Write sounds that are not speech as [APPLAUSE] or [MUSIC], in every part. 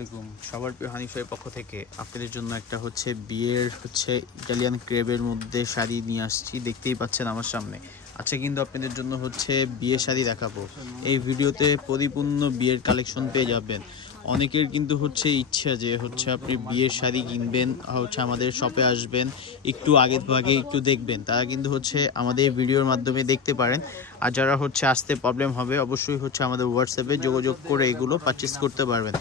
আসসালামাইকুম সবার প্রিয় হানিফের পক্ষ থেকে আপনাদের জন্য একটা হচ্ছে বিয়ের হচ্ছে ইটালিয়ান ক্রেবের মধ্যে শাড়ি নিয়ে আসছি। দেখতেই পাচ্ছেন আমার সামনে। আচ্ছা কিন্তু আপনাদের জন্য হচ্ছে বিয়ের শাড়ি দেখাবো। এই ভিডিওতে পরিপূর্ণ বিয়ের কালেকশন পেয়ে যাবেন। অনেকের কিন্তু হচ্ছে ইচ্ছা যে হচ্ছে আপনি বিয়ের শাড়ি কিনবেন, হচ্ছে আমাদের শপে আসবেন, একটু আগে ভাগে একটু দেখবেন। তারা কিন্তু হচ্ছে আমাদের ভিডিওর মাধ্যমে দেখতে পারেন। আর যারা হচ্ছে আসতে প্রবলেম হবে, অবশ্যই হচ্ছে আমাদের হোয়াটসঅ্যাপে যোগাযোগ করে এগুলো পারচেস করতে পারবেন।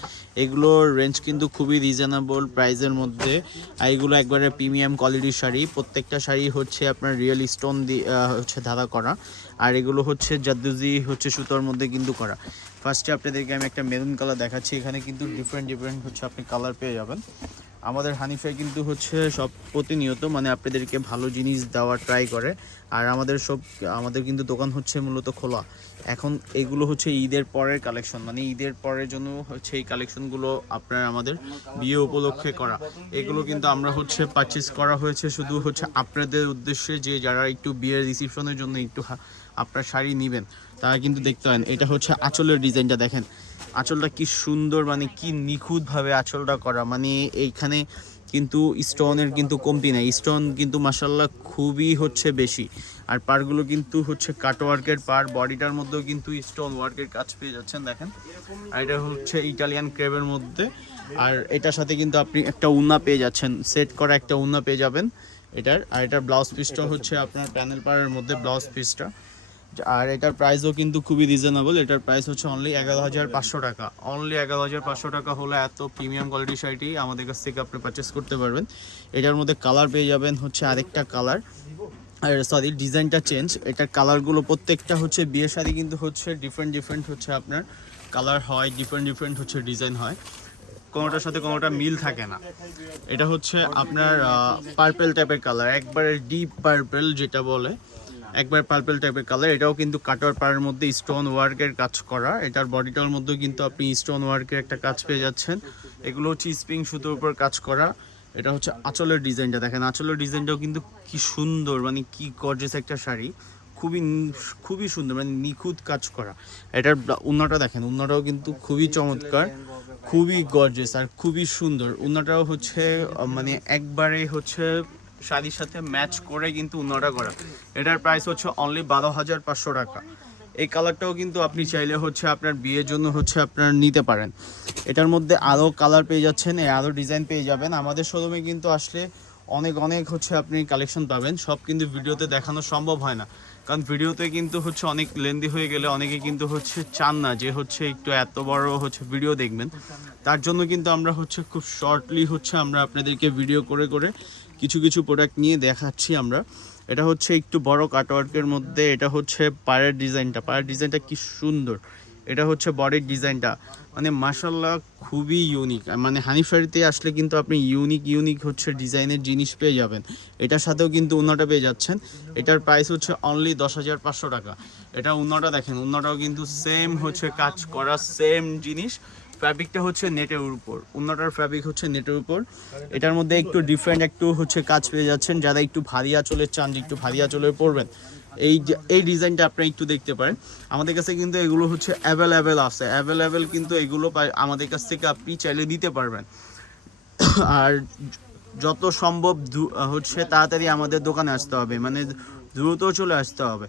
এগুলোর রেঞ্জ কিন্তু খুবই রিজনেবল প্রাইসের মধ্যে। আর এগুলো একবারে প্রিমিয়াম কোয়ালিটির শাড়ি। প্রত্যেকটা শাড়ি হচ্ছে আপনার রিয়েল স্টোন দিয়ে হচ্ছে ধারা করা। আর এগুলো হচ্ছে জাদুজি হচ্ছে সুতোর মধ্যে কিন্তু করা। ফার্স্টে আপনাদেরকে আমি একটা মেরুন কালার দেখাচ্ছি। কিন্তু ডিফারেন্ট ডিফারেন্ট হচ্ছে আপনি কালার পেয়ে যাবেন। আমাদের হানিফাই কিন্তু হচ্ছে সব প্রতিনিয়ত মানে আপনাদেরকে ভালো জিনিস দেওয়ার ট্রাই করে। আর আমাদের সব, আমাদের কিন্তু দোকান হচ্ছে মূলত খোলা। এখন এগুলো হচ্ছে ঈদের পরের কালেকশন মানে ঈদের পরের জন্য হচ্ছে এই কালেকশনগুলো আপনার আমাদের বিয়ে উপলক্ষে করা। এগুলো কিন্তু আমরা হচ্ছে পারচেস করা হয়েছে শুধু হচ্ছে আপনাদের উদ্দেশ্যে যে যারা একটু বিয়ের রিসিপশনের জন্য একটু আপনার শাড়ি নেবেন, তারা কিন্তু দেখতে পারেন। এটা হচ্ছে আঁচলের ডিজাইনটা দেখেন। আঁচলটা কি সুন্দর মানে কি নিখুঁতভাবে আঁচলটা করা। মানে এইখানে কিন্তু স্টোনের কিন্তু কমতি নেই। স্টোন কিন্তু মাসাল্লাহ খুবই হচ্ছে বেশি। আর পারগুলো কিন্তু হচ্ছে কাটওয়ার্কের পার বডিটার মধ্যেও কিন্তু স্টোন ওয়ার্কের কাজ পেয়ে যাচ্ছেন, দেখেন। আর এটা হচ্ছে ইটালিয়ান ক্রেবের মধ্যে। আর এটার সাথে কিন্তু আপনি একটা উন্না পেয়ে যাচ্ছেন। সেট করা একটা উন্না পেয়ে যাবেন এটার। আর এটার ব্লাউজ পিসটা হচ্ছে আপনার প্যানেল পারের মধ্যে ব্লাউজ পিসটা আর এটার প্রাইসও কিন্তু খুবই রিজনেবল এটার প্রাইস হচ্ছে অনলি এগারো হাজার পাঁচশো টাকা। অনলি এগারো হাজার পাঁচশো টাকা হলে এত প্রিমিয়াম কোয়ালিটির শাড়িটি আমাদের কাছ থেকে আপনি পারচেস করতে পারবেন। এটার মধ্যে কালার পেয়ে যাবেন হচ্ছে আরেকটা কালার আর সরি ডিজাইনটা চেঞ্জ এটার কালারগুলো প্রত্যেকটা হচ্ছে বিয়ে শাড়ি কিন্তু হচ্ছে ডিফারেন্ট ডিফারেন্ট হচ্ছে আপনার। কালার হয় ডিফারেন্ট ডিফারেন্ট হচ্ছে ডিজাইন হয়। কোনোটার সাথে কোনোটা মিল থাকে না। এটা হচ্ছে আপনার পার্পেল টাইপের কালার একবারে ডিপ পার্পেল যেটা বলে। একবার পার্পেল টাইপের কালার এটাও কিন্তু কাটার পাড়ের মধ্যে স্টোন ওয়ার্কের কাজ করা। এটার বডিটার মধ্যেও কিন্তু আপনি স্টোন ওয়ার্কের একটা কাজ পেয়ে যাচ্ছেন। এগুলো হচ্ছে স্প্রিং সুতোর উপর কাজ করা। এটা হচ্ছে আঁচলের ডিজাইনটা দেখেন, আঁচলের ডিজাইনটাও কিন্তু কি সুন্দর মানে কি গর্জেস একটা শাড়ি। খুবই খুবই সুন্দর মানে নিখুঁত কাজ করা। এটার উন্নাটা দেখেন, উন্নাটাও কিন্তু খুবই চমৎকার, খুবই গর্জেস আর খুবই সুন্দর। উন্নাটাও হচ্ছে মানে একবারে হচ্ছে শাড়ির সাথে ম্যাচ করে কিন্তু উন্নাটা করা। এটার প্রাইস হচ্ছে অনলি বারো হাজার পাঁচশো টাকা। এই কালারটাও কিন্তু আপনি চাইলে হচ্ছে আপনার বিয়ের জন্য হচ্ছে আপনার নিতে পারেন। এটার মধ্যে আরও কালার পেয়ে যাচ্ছেন আরও ডিজাইন পেয়ে যাবেন। আমাদের শোরুমে কিন্তু আসলে অনেক অনেক হচ্ছে আপনি কালেকশন পাবেন। সব কিন্তু ভিডিওতে দেখানো সম্ভব হয় না। কারণ ভিডিওতে কিন্তু হচ্ছে অনেক লেন্দি হয়ে গেলে অনেকে কিন্তু হচ্ছে চান না যে হচ্ছে একটু এত বড় হচ্ছে ভিডিও দেখবেন। তার জন্য কিন্তু আমরা হচ্ছে খুব শর্টলি হচ্ছে আমরা আপনাদেরকে ভিডিও করে করে কিছু কিছু প্রোডাক্ট নিয়ে দেখাচ্ছি আমরা। এটা হচ্ছে একটু বড় কাটওয়ার্কের মধ্যে, এটা হচ্ছে পায়ের ডিজাইনটা। পায়ের ডিজাইনটা কি সুন্দর। এটা হচ্ছে বডির ডিজাইনটা। মানে মাসাল্লাহ খুবই ইউনিক মানে হানিফ শাড়িতে আসলে কিন্তু আপনি ইউনিক ইউনিক হচ্ছে ডিজাইনের জিনিস পেয়ে যাবেন। এটার সাথেও কিন্তু উন্নাটা পেয়ে যাচ্ছেন। এটার প্রাইস হচ্ছে অনলি দশ হাজার পাঁচশো টাকা। এটা উন্নাটা দেখেন, উন্নাটাও কিন্তু সেম হচ্ছে কাজ করা সেম জিনিস। ফ্যাব্রিকটা হচ্ছে নেটের উপর অন্যটার ফ্যাব্রিক হচ্ছে নেটের উপর। এটার মধ্যে একটু ডিফারেন্ট একটু হচ্ছে কাজ পেয়ে যাচ্ছেন যারা একটু ভারী আঁচলের চান একটু ভারী আঁচলের পরবেন। এই এই ডিজাইনটা আপনি একটু দেখতে পারেন। আমাদের কাছে কিন্তু এগুলো হচ্ছে অ্যাভেলেবেল আছে। অ্যাভেলেবেল কিন্তু এগুলো আমাদের কাছ থেকে আপনি চাইলে দিতে পারবেন। আর যত সম্ভব হচ্ছে তাড়াতাড়ি আমাদের দোকানে আসতে হবে। মানে দ্রুত চলে আসতে হবে।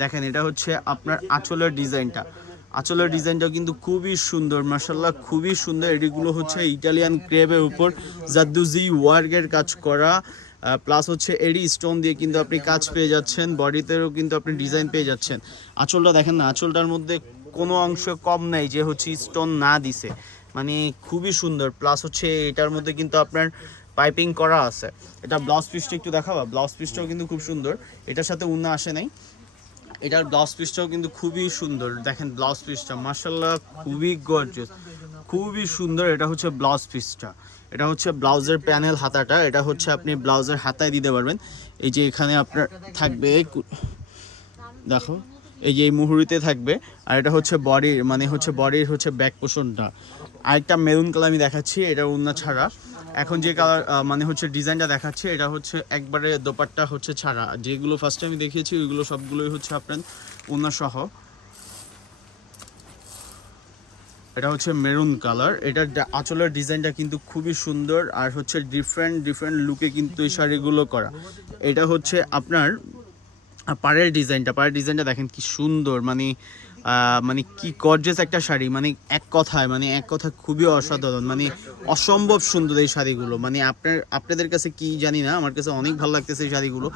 দেখেন এটা হচ্ছে আপনার আঁচলের ডিজাইনটা। আঁচলের ডিজাইনটা কিন্তু খুবই সুন্দর মার্শাল্লাহ খুবই সুন্দর। এগুলো হচ্ছে ইটালিয়ান ক্রেবের উপর জাদ্দুজি ওয়ার্কের কাজ করা। প্লাস হচ্ছে এডি স্টোন দিয়ে কিন্তু আপনি কাজ পেয়ে যাচ্ছেন বডিতেও কিন্তু আপনি ডিজাইন পেয়ে যাচ্ছেন। আঁচলটা দেখেন না, আঁচলটার মধ্যে কোনো অংশ কম নাই, যে হচ্ছে স্টোন না দিছে। মানে খুবই সুন্দর প্লাস হচ্ছে এটার মধ্যে কিন্তু আপনার পাইপিং করা আছে। এটা ব্লাউজ পিসটা একটু দেখাবা ব্লাউজ পিসটাও কিন্তু খুব সুন্দর। এটার সাথে উন্না আসে নাই। এটার ব্লাউজ পিসটাও কিন্তু খুবই সুন্দর। দেখেন ব্লাউজ পিসটা মার্শাল্লাহ খুবই গর্জিয়াস খুবই সুন্দর। এটা হচ্ছে ব্লাউজ পিসটা এটা হচ্ছে ব্লাউজের প্যানেল হাতাটা। এটা হচ্ছে আপনি ব্লাউজের হাতায় দিতে পারবেন। এই যে এখানে আপনার থাকবে দেখো, এই যে এই মুহুরিতে থাকবে। আর এটা হচ্ছে বডির মানে হচ্ছে বডির হচ্ছে ব্যাক পোষণটা আরেকটা মেরুন কালার আমি দেখাচ্ছি, এটা উন্না ছাড়া। এখন যে কালার মানে হচ্ছে ডিজাইনটা দেখাচ্ছে, এটা হচ্ছে একবারে দোপাট্টা হচ্ছে ছাড়া। যেগুলো ফার্স্টে আমি দেখিয়েছি, ওইগুলো সবগুলোই হচ্ছে আপনার উন্না সহ এটা হচ্ছে মেরুন কালার এটার ডা- আঁচলের ডিজাইনটা কিন্তু খুবই সুন্দর আর হচ্ছে ডিফারেন্ট ডিফারেন্ট লুকে কিন্তু এই শাড়িগুলো করা। এটা হচ্ছে আপনার পাড়ের ডিজাইনটা পাড়ের ডিজাইনটা দেখেন কি সুন্দর মানে মানে কি গর্জেস একটা শাড়ি মানে এক কথায় মানে এক কথা খুবই অসাধারণ মানে অসম্ভব সুন্দর এই শাড়িগুলো। মানে আপনার, আপনাদের কাছে কি জানি না, আমার কাছে অনেক ভালো লাগতেছে এই শাড়িগুলো।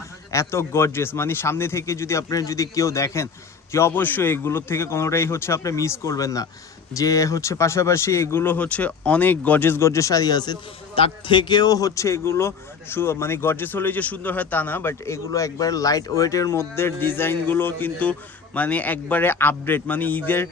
এত গর্জেস মানে সামনে থেকে যদি আপনার যদি কেউ দেখেন যে অবশ্যই এগুলোর থেকে কোনোটাই হচ্ছে আপনি মিস করবেন না। যে হচ্ছে পাশাপাশি এগুলো হচ্ছে অনেক গর্জেস গর্জেস শাড়ি আছে। তার থেকেও হচ্ছে এগুলো মানে গর্জেস হলে যে সুন্দর হয় তা না বাট এগুলো একবার লাইট ওয়েটের মধ্যে ডিজাইনগুলো কিন্তু মানে একবারে আপডেট মানে ঈদের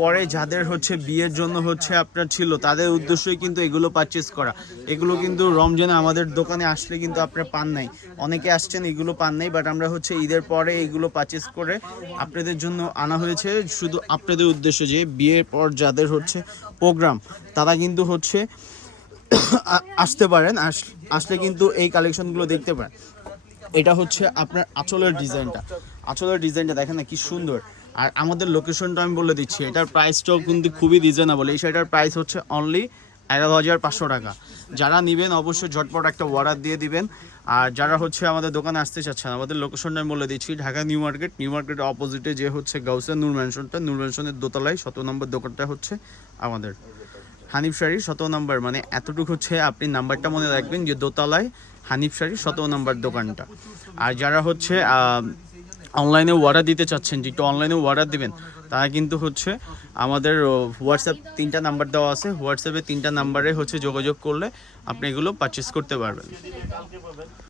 পরে যাদের হচ্ছে বিয়ের জন্য হচ্ছে আপনার ছিল, তাদের উদ্দেশ্যই কিন্তু এগুলো পারচেস করা। এগুলো কিন্তু রমজানে আমাদের দোকানে আসলে কিন্তু আপনারা পান নাই। অনেকে আসছেন, এগুলো পান নাই বাট আমরা হচ্ছে ঈদের পরে এগুলো পারচেস করে আপনাদের জন্য আনা হয়েছে। শুধু আপনাদের উদ্দেশ্যে যে বিয়ের পর যাদের হচ্ছে প্রোগ্রাম তারা কিন্তু হচ্ছে [COUGHS] আসতে পারেন, আস- আসলে কিন্তু এই কালেকশনগুলো দেখতে পারেন। এটা হচ্ছে আপনার আঁচলের ডিজাইনটা। আঁচলের ডিজাইনটা দেখেন না কি সুন্দর। আর আমাদের লোকেশনটা আমি বলে দিচ্ছি, এটার প্রাইসটাও কিন্তু খুবই রিজনেবল এই শাড়িটার প্রাইস হচ্ছে অনলি এগারো হাজার পাঁচশো টাকা। যারা নেবেন অবশ্যই ঝটপট একটা অর্ডার দিয়ে দিবেন। আর যারা হচ্ছে আমাদের দোকানে আসতে চাচ্ছেন, আমাদের লোকেশনটা আমি বলে দিচ্ছি, ঢাকা নিউ মার্কেট। নিউ মার্কেটের অপোজিটে যে হচ্ছে গাউসের নূর ম্যানশনটা নূর ম্যানশনের দোতলায় শত নম্বর দোকানটা হচ্ছে আমাদের। হানিফ শাড়ির শত নাম্বার মানে এতটুকু হচ্ছে আপনি নাম্বারটা মনে রাখবেন যে দোতলায় হানিফ শাড়ির শত নাম্বার দোকানটা। আর যারা হচ্ছে অনলাইনে অর্ডার দিতে চাচ্ছেন, যে একটু অনলাইনে অর্ডার দিবেন, তারা কিন্তু হচ্ছে আমাদের হোয়াটসঅ্যাপ তিনটা নাম্বার দেওয়া আছে। হোয়াটসঅ্যাপে তিনটা নাম্বারে হচ্ছে যোগাযোগ করলে আপনি এগুলো পারচেস করতে পারবেন।